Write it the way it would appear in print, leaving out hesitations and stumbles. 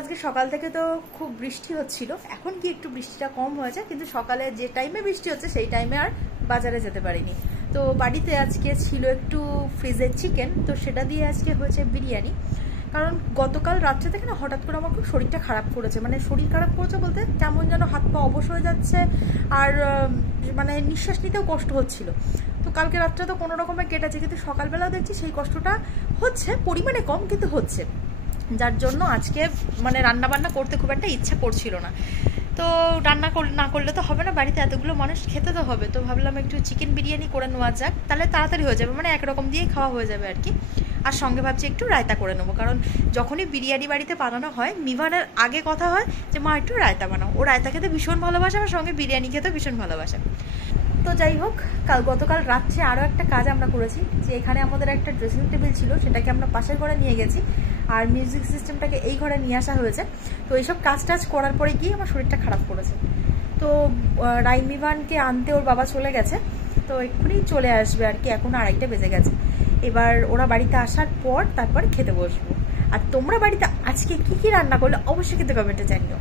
আজকে সকাল থেকে তো খুব বৃষ্টি হচ্ছিল, এখন কি একটু বৃষ্টিটা কম হয়েছে, কিন্তু সকালে যে টাইমে বৃষ্টি হচ্ছে সেই টাইমে আর বাজারে যেতে পারিনি। তো বাড়িতে আজকে ছিল একটু ফ্রিজের চিকেন, তো সেটা দিয়ে আজকে হয়েছে বিরিয়ানি। কারণ গতকাল রাত্রে থেকে না হঠাৎ করে আমার খুব শরীরটা খারাপ করেছে, মানে শরীর খারাপ করেছে বলতে কেমন যেন হাত পা অবশ হয়ে যাচ্ছে, আর মানে নিঃশ্বাস নিতেও কষ্ট হচ্ছিল। তো কালকে রাত্রে তো কোনো রকমে কেটেছে, কিন্তু সকালবেলা দেখছি সেই কষ্টটা হচ্ছে, পরিমাণে কম কিন্তু হচ্ছে, যার জন্য আজকে মানে রান্না বান্না করতে খুব একটা ইচ্ছা করছিল না। তো রান্না না করলে তো হবে না, বাড়িতে এতগুলো মানুষ খেতে তো হবে, তো ভাবলাম একটু চিকেন বিরিয়ানি করে নেওয়া যাক, তাহলে তাড়াতাড়ি হয়ে যাবে, মানে একরকম দিয়েই খাওয়া হয়ে যাবে আর কি। আর সঙ্গে ভাবছি একটু রায়তা করে নেবো, কারণ যখনই বিরিয়ানি বাড়িতে বানানো হয় মিভানের আগে কথা হয় যে মা একটু রায়তা বানাও, ও রায়তা খেতে ভীষণ ভালোবাসে, আমার সঙ্গে বিরিয়ানি খেতে ভীষণ ভালোবাসে। তো যাই হোক, গতকাল রাত্রে আরও একটা কাজ আমরা করেছি, যে এখানে আমাদের একটা ড্রেসিং টেবিল ছিল, সেটাকে আমরা পাশের ঘরে নিয়ে গেছি, আর মিউজিক সিস্টেমটাকে এই ঘরে নিয়ে আসা হয়েছে। তো এইসব কাজ টাজ করার পরে গিয়ে আমার শরীরটা খারাপ করেছে। তো রাইমিভানকে আনতে ওর বাবা চলে গেছে, তো এক্ষুনি চলে আসবে আর কি, এখন 2:30 বেজে গেছে। এবার ওরা বাড়িতে আসার পর তারপর খেতে বসবো। আর তোমরা বাড়িতে আজকে কি কি রান্না করলে অবশ্যই কিন্তু কমেন্টে জানিও।